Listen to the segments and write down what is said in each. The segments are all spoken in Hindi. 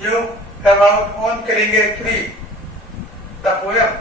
you about on Keringe 3, the poem.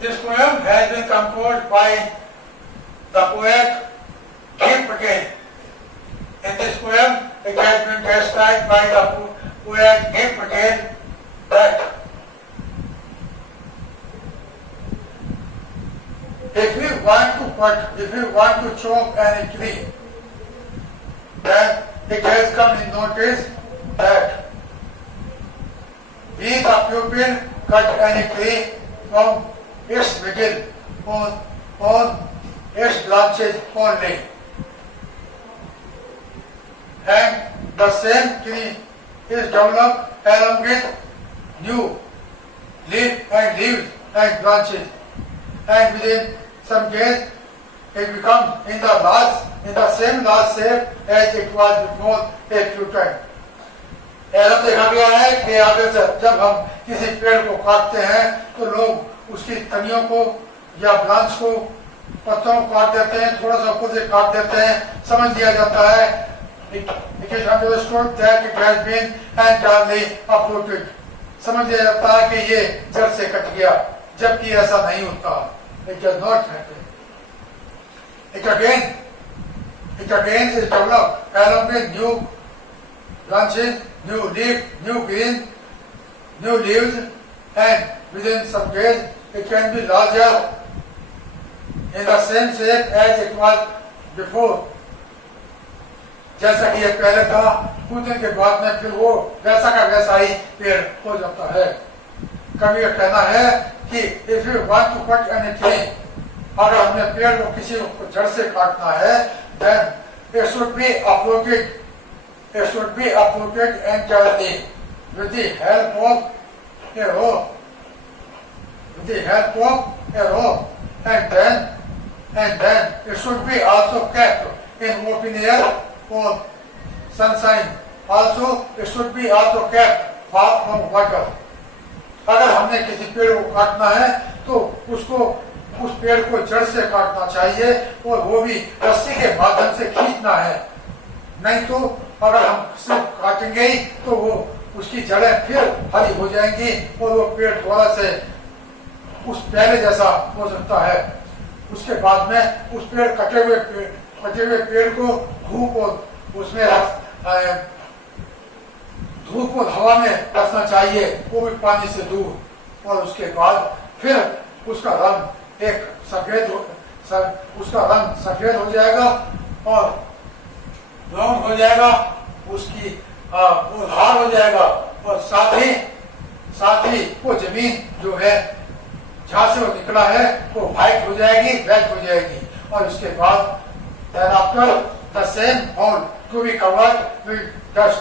This poem has been composed by the poet Kim Patel. In this poem, it has been described by the poet Kim Patel that if you want to chop any tree, then it has come in notice that we the pupil cut any tree from its middle on its branches only. And the same tree is developed along with new leaves and branches. And within some days, it becomes in the same large shape as it was before a few times. ऐसा देखा गया है कि आगे से जब हम किसी पेड़ को काटते हैं तो लोग उसकी तनियों को या ब्रांच को पत्तों को काट देते हैं, थोड़ा सा ऊपर से काट देते हैं, समझ लिया जाता है it is understood that it has been entirely uprooted. समझ लिया जाता है कि ये जड़ से कट गया, जबकि ऐसा नहीं होता. It does not happen. It again is developed along with new branches, new leaves, and within some days it can be larger in the same shape as it was before. जैसा कि ये पहले था, कुछ दिन के बाद में फिर वो वैसा का वैसा ही पेड़ हो जाता है. कभी ये कहना है कि if you want to cut anything, अगर हमने पेड़ को किसी को जड़ से काटना है, then it should be uprooted entirely with the help of a rope. And then it should be also kept in open air or sunshine. Also, it should be also kept far from water. अगर हमने किसी पेड़ को काटना है तो उसको उस पेड़ को जड़ से काटना चाहिए और वो भी रस्सी के माध्यम से खींचना है. नहीं तो अगर हम सिर्फ काटेंगे ही तो वो उसकी जड़ें फिर हरी हो जाएंगी और वो पेड़ थोड़ा से उस पहले जैसा हो सकता है. उसके बाद में उस कटे हुए पेड़ को धूप और हवा में रखना चाहिए, वो भी पानी से दूर. और उसके बाद फिर उसका रंग सफेद हो जाएगा और ब्राउन हो जाएगा, उसकी उधार हो जाएगा और साथ ही वो जमीन जो है जहां से वो निकला है वो व्हाइट हो जाएगी. और उसके बाद thereafter the same hole to be covered with dust.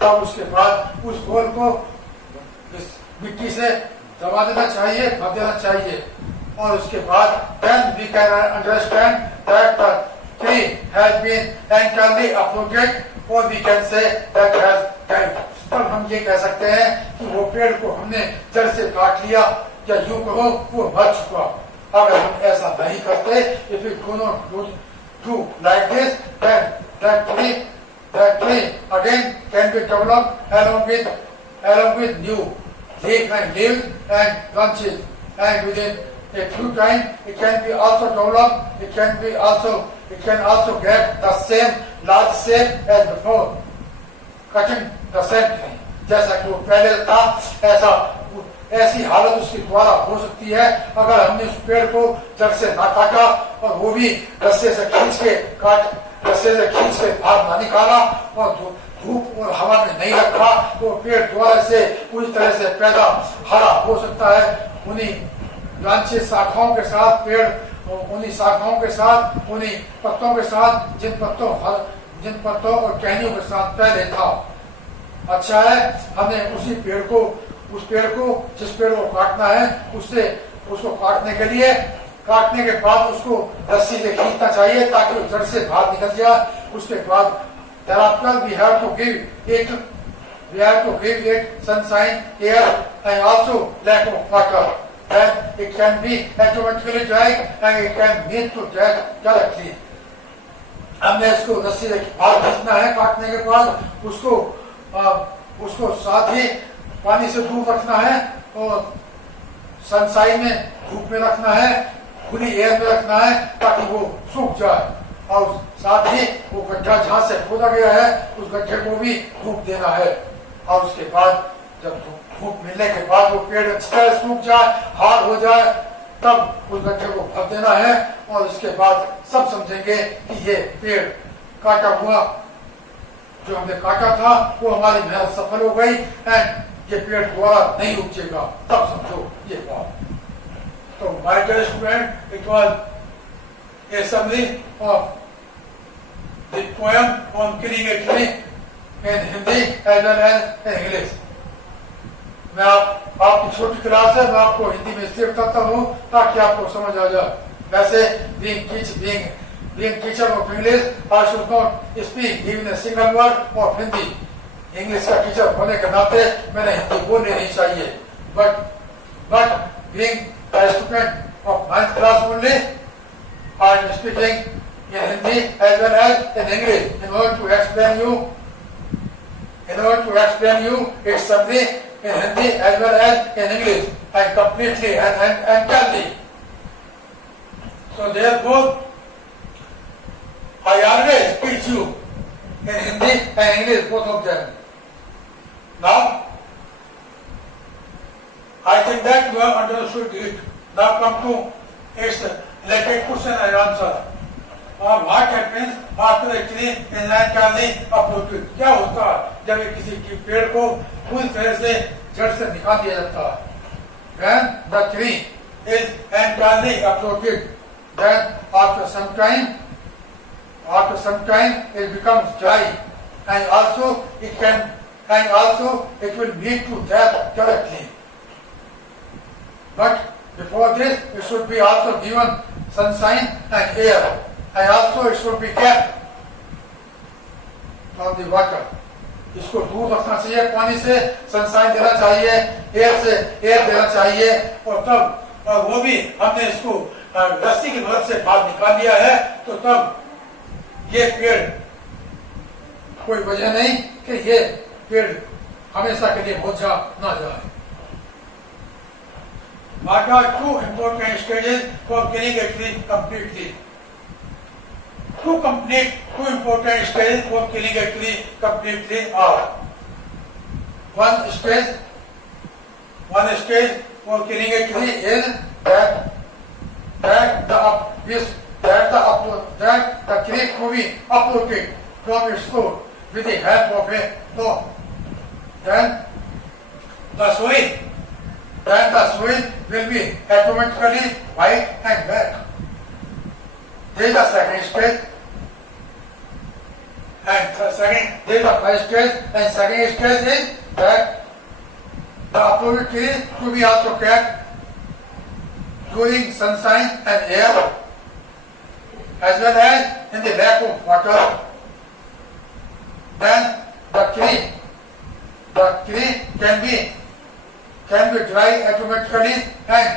तब उसके बाद उस होल को मिट्टी से दबा देना चाहिए, भर देना चाहिए. और उसके बाद then we can understand that the tree has been entirely uprooted, or we can say that has died. तब हम ये कह सकते हैं कि वो पेड़ को हमने जड़ से काट लिया, या यूं कहो वो मर चुका. अगर हम ऐसा नहीं करते, if we do not do like this, then that tree again can be developed along with new leaves and branches, and within a few time it can be also developed. It can also get the same large shape as before, cutting the same thing. जैसा कि वो पहले था, ऐसी हालत उसके द्वारा हो सकती है अगर हमने उस पेड़ को जड़ से ना काटा और वो भी रस्से से खींच के बाहर ना निकाला और धूप और हवा में नहीं रखा, तो पेड़ द्वारा से पूरी तरह से पैदा हरा हो सकता है. उन्हीं ब्रांचेस शाखाओं के साथ उन्हीं पत्तों के साथ जिन पत्तों और टहनियों के साथ पहले था. अच्छा है हमने उस पेड़ को जिस पेड़ को काटना है उसको काटने के बाद उसको रस्सी से खींचना चाहिए ताकि वो जड़ से बाहर निकल जाए. उसके बाद thereafter we have to give it sunshine, air, and also lack of water. Then it can be automatically dry and it can meet to death directly. हमने इसको रस्सी से बाहर खींचना है. काटने के बाद उसको उसको साथ ही पानी से दूर रखना है और सनसाइन में, धूप में रखना है, खुली एयर में रखना है ताकि वो सूख जाए। और साथ ही वो गड्ढा जहाँ से खोदा गया है उस गड्ढे को भी धूप देना है। और उसके बाद जब धूप मिलने के बाद वो पेड़ अच्छी तरह सूख जाए, हार्ड हो जाए, तब उस गड्ढे को भर देना है। और उसके बाद सब समझेंगे कि ये पेड़ काटा हुआ, जो हमने काटा था वो हमारी मेहनत सफल हो गई एंड ये पेड़ दोबारा नहीं उगेगा, तब समझो ये बात। तो my dear student, it was a summary of the poem on killing a tree in Hindi as well as in English. मैं आपकी छोटी क्लास है, मैं आपको हिंदी में इसलिए बताता हूँ ताकि आपको समझ आ जाए। वैसे being teacher of English, I should not speak even a single word of Hindi. English का टीचर होने के नाते मैंने हिंदी बोलनी नहीं चाहिए। But being a student of 9th class only, I am speaking in Hindi as well as in English in order to explain you its summary in Hindi as well as in English and completely and clearly. So therefore, I always teach you in Hindi and English, both of them. Now, I think that you have understood it. Now come to its related question and answer. और what happens after the tree is naturally uprooted? क्या होता है जब किसी की पेड़ को पूरी तरह से जड़ से निकाल दिया जाता है? When the tree is entirely uprooted, then after some time it becomes dry, and also it will lead to death directly. But before this, it should be also given sunshine and air, and also it should be kept from the water. इसको दूर रखना चाहिए पानी से, सनशाइन देना चाहिए, एयर देना चाहिए। और तब वो भी हमने इसको रस्सी की मदद से बाहर निकाल लिया है, तो तब ये पेड़, कोई वजह नहीं कि ये पेड़ हमेशा के लिए मुरझा ना जाए। What are two important stages for killing a tree completely? Two important stages for killing a tree completely are: one stage for killing a tree is that the tree will be uprooted from its root with the help of a thorn. Then the soil will be automatically white and black. There is the second stage, and there is the first stage, and second stage is that the uprooted tree to be also kept during sunshine and air, as well as in the lack of water. Then the tree can be dry automatically, and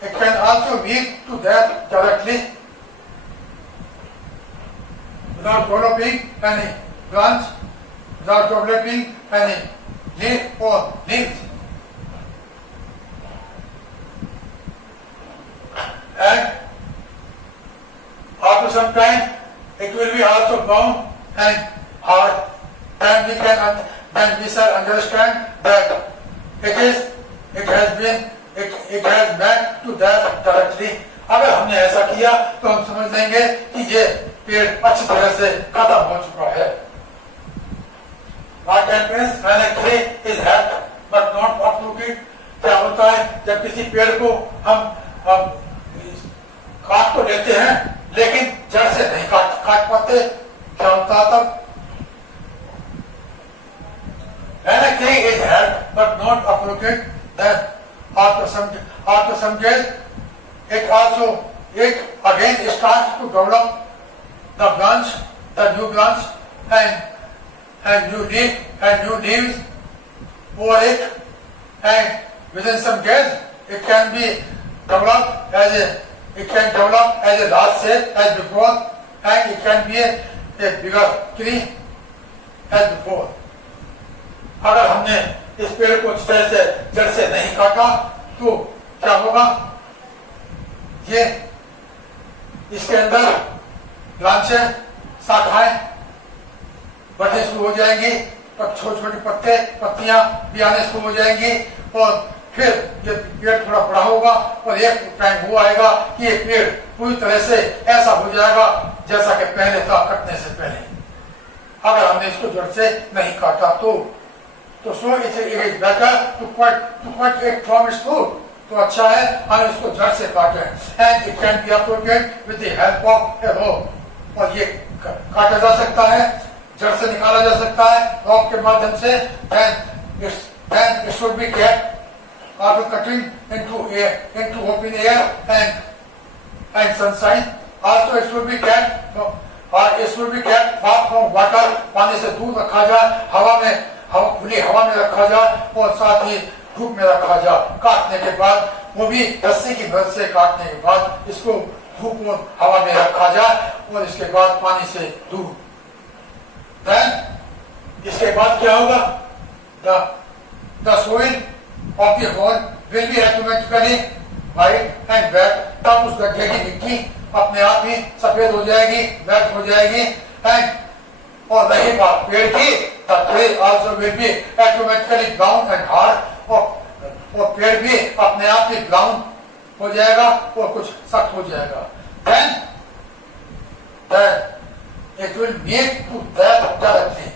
it can also lead to death directly without developing any branch, without developing any leaf or leaves. And after some time, it will be also bound and hard, and we shall understand that it has meant to death directly. अगर हमने ऐसा किया तो हम समझ लेंगे कि ये पेड़ अच्छी तरह से खत्म हो चुका है। What happens when a tree is hacked but not uprooted? क्या होता है जब किसी पेड़ को हम काट तो लेते हैं लेकिन जड़ से नहीं काट पाते, क्या होता है तब? When a tree is hacked but not uprooted, then after some days, it again starts to develop the new branch and new leaves over it, and within some days it can develop as a large shape as before, and it can be a bigger tree as before. अगर हमने इस पेड़ को जड़ से नहीं काटा तो क्या होगा, ये इसके अंदर ब्रांचें, शाखाएं बढ़ने शुरू हो जाएंगी और छोटे छोटे पत्तियां भी आने शुरू हो जाएंगी और फिर ये पेड़ थोड़ा बड़ा होगा और एक टाइम वो आएगा कि ये पेड़ पूरी तरह से ऐसा हो जाएगा जैसा कि पहले था कटने से पहले, अगर हमने इसको जड़ से नहीं काटा तो so it is better to cut it from its root. तो अच्छा है हम इसको जड़ से काटें and it can be uprooted with the help of a rope. और ये काटा जा सकता है, जड़ से निकाला जा सकता है रॉक के माध्यम से. then it should be kept after cutting into open air and sunshine. Also it should be kept far from water. पानी से दूर रखा जाए, खुली हवा में रखा जाए और साथ ही धूप में रखा जाए. काटने के बाद वो भी रस्सी की मदद से काटने के बाद इसको धूप और हवा में रखा जाए और इसके बाद पानी से दूर. इसके बाद क्या होगा, the soil of the hole will be automatically white and wet. तब उस गड्ढे की मिट्टी अपने आप ही सफेद हो जाएगी, वेट हो जाएगी. और रही बात पेड़ की, the tree also will be automatically brown and hard. और पेड़ भी अपने आप ही ब्राउन हो जाएगा और कुछ सख्त हो जाएगा. then it will make to that directly.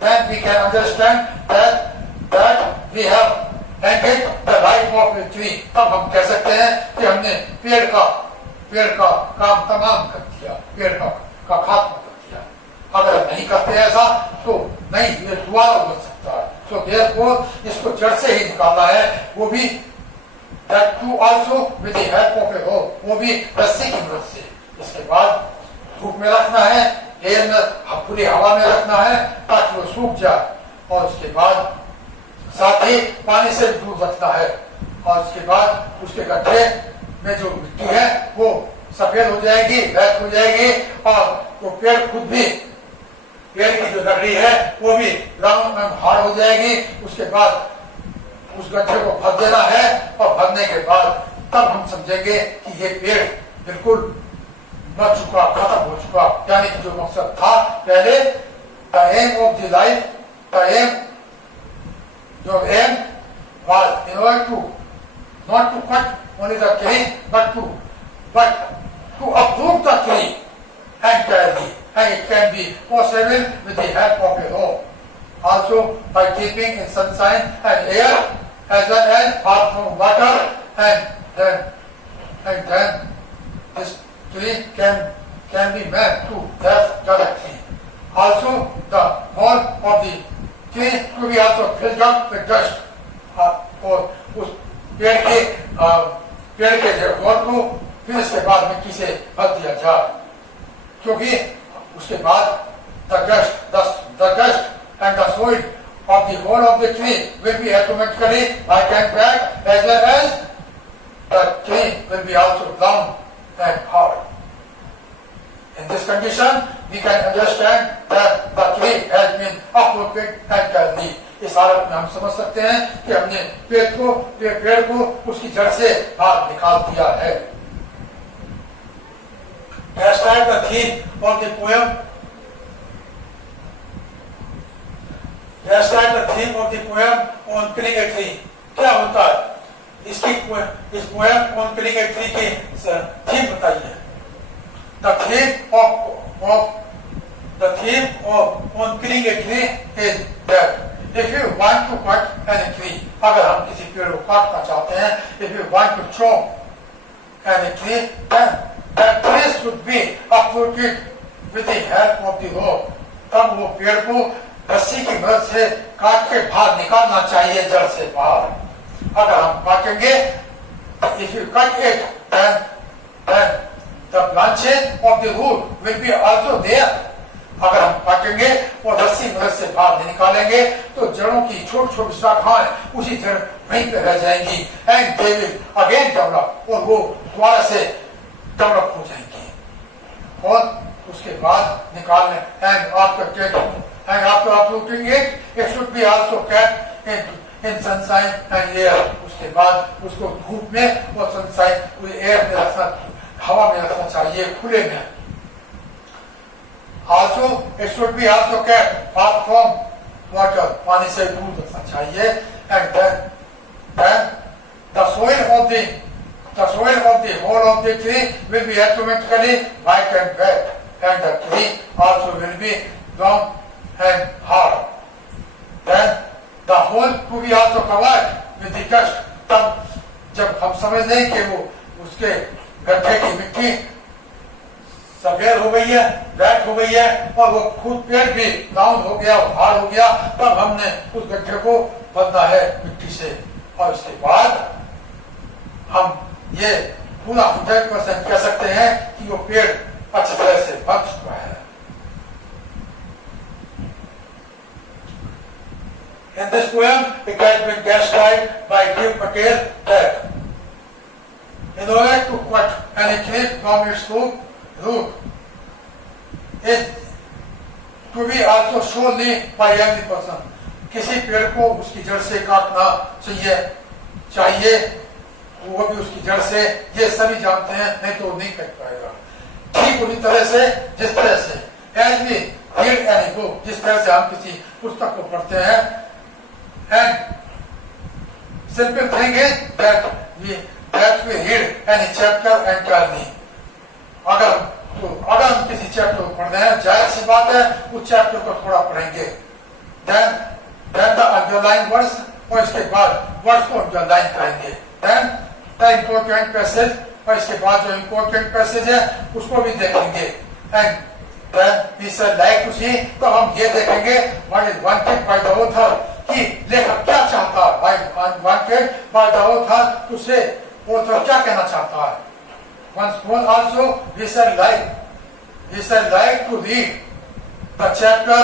Then we can understand that we have ended the life of a tree. तब हम कह सकते हैं कि हमने पेड़ का काम तमाम कर दिया, पेड़ का खात्मा कर दिया. अगर नहीं करते ऐसा तो नहीं, ये दोबारा बच सकता है. तो therefore इसको जड़ से ही निकालना है, वो भी that too also with the help of a rope, वो भी रस्सी की मदद से. इसके बाद धूप में रखना है, एयर में खुली हवा में रखना है ताकि वो सूख जाए. और उसके बाद साथ ही पानी से दूर रखना है. और उसके बाद उसके गड्ढे में जो मिट्टी है वो सफेद हो जाएगी, ब्लैक हो जाएगी और वो पेड़ खुद भी, पेड़ की जो लकड़ी है वो भी ब्राउन एंड हार्ड हो जाएगी. उसके बाद उस गड्ढे को भर देना है और भरने के बाद तब हम समझेंगे कि ये पेड़ बिल्कुल मर चुका, खत्म हो चुका. यानी कि जो मकसद था पहले, the aim of the life, your aim was in order to not to cut only the tree but to uproot the tree entirely, and it can be possible with the help of a rope. Also by keeping in sunshine and air as well as far from water, and then this tree can be made to that directly. Also the whole of the tree to be also filled up with dust. और उस पेड़ के जड़ को फिर इसके बाद मिट्टी से भर दिया जाए, क्योंकि उसके बाद the dust and the soil of the whole of the tree will be automatically white and black, as well as the tree will be also brown and hard. In this condition, we can understand that the tree has been uprooted entirely. इस हालत में हम समझ सकते हैं कि हमने पेड़ को उसकी जड़ से बाहर निकाल दिया है. Hashtag the theme of the poem. Hashtag the theme of the poem on killing a tree. क्या होता है इस poem on killing a tree की थीम बताइए. The theme of on killing a tree is that if you want to cut any tree, अगर हम किसी पेड़ को काटना चाहते हैं, if you want to chop any tree, then that tree should be uprooted with the help of the rope. तब वो पेड़ को रस्सी की मदद से काट के बाहर निकालना चाहिए जड़ से बाहर. अगर हम काटेंगे, if you cut it, then the branches of the root will be also there. अगर हम काटेंगे और रस्सी मदद से बाहर नहीं निकालेंगे तो जड़ों की छोटी छोटी शाखाएं उसी तरह वहीं पे रह जाएंगी. And they will again develop, और वो दोबारा से डेवलप हो जाएंगी. और उसके बाद निकालने and after and after uprooting it should be also kept in sunshine and air. उसके बाद उसको धूप में और सनशाइन एयर में रखना, हवा में रखना चाहिए, खुले में. Also it should be also kept far from water, पानी से दूर रखना चाहिए. And then the soil of the whole of the tree will be automatically white and wet, and the tree also will be brown and hard. Then the whole to be also covered with the dust. तब जब हम समझ लें कि वो उसके गड्ढे की मिट्टी सफेद हो गई है, वेट हो गई है, और वो खुद पेड़ भी ब्राउन हो गया, हार्ड हो गया, तब हमने उस गड्ढे को बदला है मिट्टी से. और इसके बाद हम ये पूरा 100% कह सकते हैं कि वो पेड़ अच्छी तरह से बन चुका है. In this poem, it has been described by Dev Patel that in order to cut any tree from its root is to be also surely by every person. किसी पेड़ को उसकी जड़ से काटना चाहिए, वो भी उसकी जड़ से, ये सभी जानते हैं, नहीं तो नहीं कट पाएगा. ठीक उसी तरह से जिस तरह से as we read any book, जिस तरह से हम किसी पुस्तक को पढ़ते हैं, and simple thing is that we read any chapter entirely. अगर हम किसी चैप्टर को पढ़ रहे हैं, जाहिर सी बात है उस चैप्टर को थोड़ा पढ़ेंगे. then the underline words, और इसके बाद वर्ड्स को अंडरलाइन करेंगे. then the important passage, और इसके बाद जो important passage है उसको भी देखेंगे. and then we shall like to see, तो हम ये देखेंगे what is wanted by the author, कि लेखक क्या चाहता है. wanted by the author, उसे author क्या कहना चाहता है. once more also we shall like to read the chapter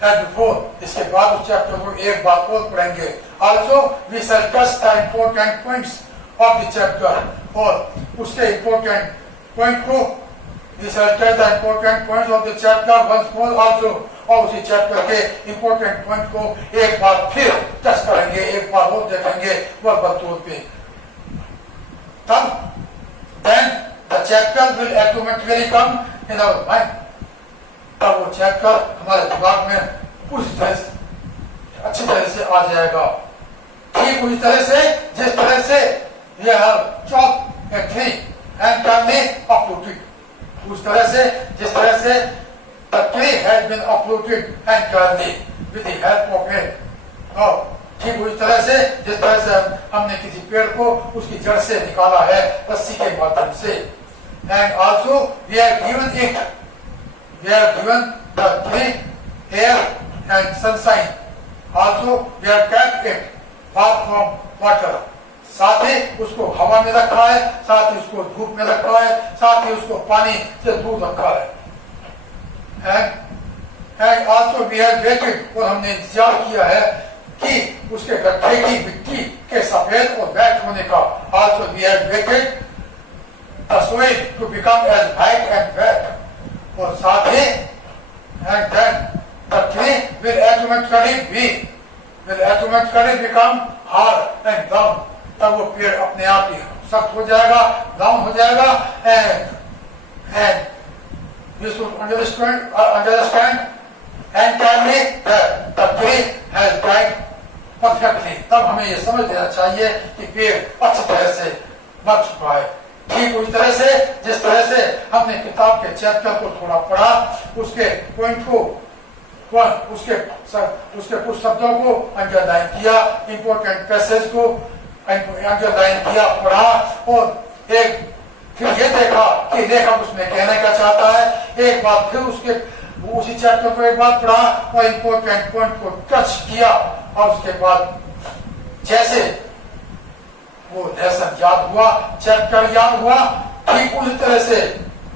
as before. इसके बाद उस चैप्टर को एक बार और पढ़ेंगे. also we shall touch the important points of the chapter, और उसके important point को we shall touch the important points of the chapter once more also, और उसी चैप्टर के important point को एक बार फिर टच करेंगे, एक बार और देखेंगे वर्बल तौर पे. तब then the chapter will automatically come in our mind. तब वो चैप्टर हमारे दिमाग में उस तरह से अच्छी तरह से आ जाएगा. ठीक उसी तरह से जिस तरह से ये चॉप ए ट्री एंड करने uprooted, उस तरह से जिस तरह से the tree has been uprooted and currently with the help of it. और ठीक उस तरह से जिस तरह से हमने किसी पेड़ को उसकी जड़ से निकाला है रस्सी के माध्यम से. and also we have given the tree air and sunshine. also we have kept it far from water. साथ ही उसको हवा में रखा है, साथ ही उसको धूप में रखा है, साथ ही उसको पानी से दूर रखा है. and also we have waited, और हमने इंतजार किया है कि उसके गड्ढे की मिट्टी के सफेद और वेट होने का. also we have waited the soil to become as white and wet, और साथ ही and then the tree will automatically become hard and brown. तब वो पेड़ अपने आप ही सख्त हो जाएगा, ब्राउन हो जाएगा. and we should understand entirely that the tree has died perfectly. तब हमें ये समझ लेना चाहिए कि पेड़ अच्छी तरह से मर चुका है. ठीक उसी तरह से जिस तरह से हमने किताब के चैप्टर को थोड़ा पढ़ा, उसके पॉइंट को, उसके कुछ शब्दों को अंडरलाइन किया, इंपोर्टेंट पैसेज को अंडरलाइन किया, पढ़ा, और फिर ये देखा कि लेखक उसमें कहने का चाहता है. एक बार फिर उसी चैप्टर को एक बार पढ़ा और इंपोर्टेंट पॉइंट को टच किया, और उसके बाद जैसे वो लेसन याद हुआ, चैप्टर याद हुआ, ठीक उसी तरह से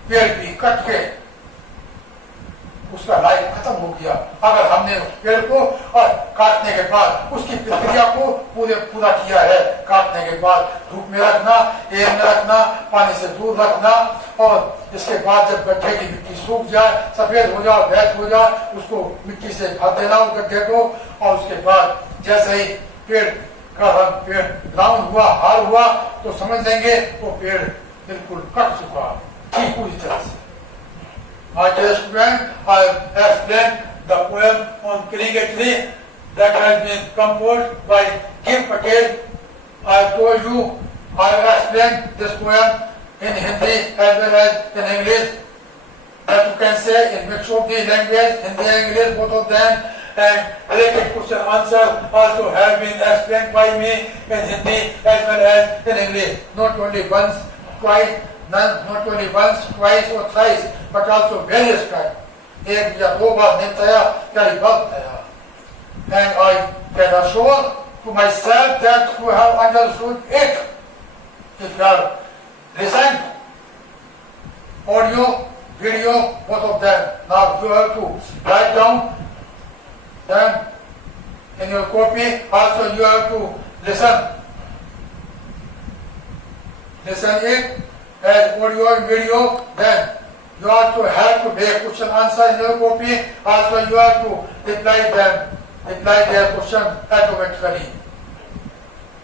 पेड़ भी कट के उसका लाइफ खत्म हो गया. अगर हमने उस पेड़ को और काटने के बाद उसकी प्रक्रिया को पूरा किया है। काटने के बाद धूप में रखना, एयर में रखना, पानी से दूर रखना, और इसके बाद जब गड्ढे की मिट्टी सूख जाए, सफेद हो जाए, वैच हो जाए, उसको मिट्टी से भर देना उस गड्ढे को। और उसके बाद जैसे ही पेड़ का रंग, पेड़ ब्राउन हुआ, हार हुआ, तो समझ लेंगे वो पेड़ बिल्कुल कट चुका, ठीक पूरी तरह से। My dear student, I have explained the poem on killing a tree that has been composed by Kim Patel. I have told you, I have explained this poem in Hindi as well as in English. As you can say, in mix of the language, Hindi and English, both of them, and related question answer also have been explained by me in Hindi as well as in English. Not only once, twice, not only once, twice or thrice, but also various times. एक या दो बार नहीं बताया, कई बार बताया. And I can assure to myself that you have understood it. If you have listened, audio, video, both of them. Now you have to write down them in your copy. Also you have to listen. Listen it as audio and video. Then you also have to make question answer in your copy. Also you have to reply their question automatically.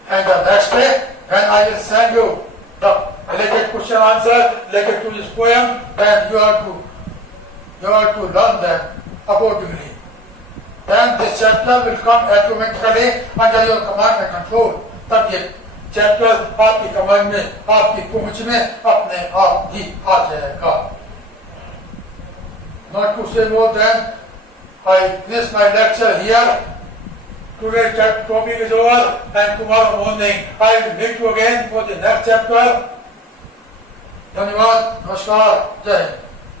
And the next day, when I will send you the related question answer related to this poem, then you have to learn them accordingly. Then this chapter will come automatically under your command and control. तब ये चैप्टर आपकी कमांड में, आपकी पहुंच में अपने आप ही आ जाएगा. Not to say more than I finish my lecture here. Today's topic is over, and tomorrow morning I will meet you again for the next chapter. धन्यवाद, नमस्कार, जय हिंद.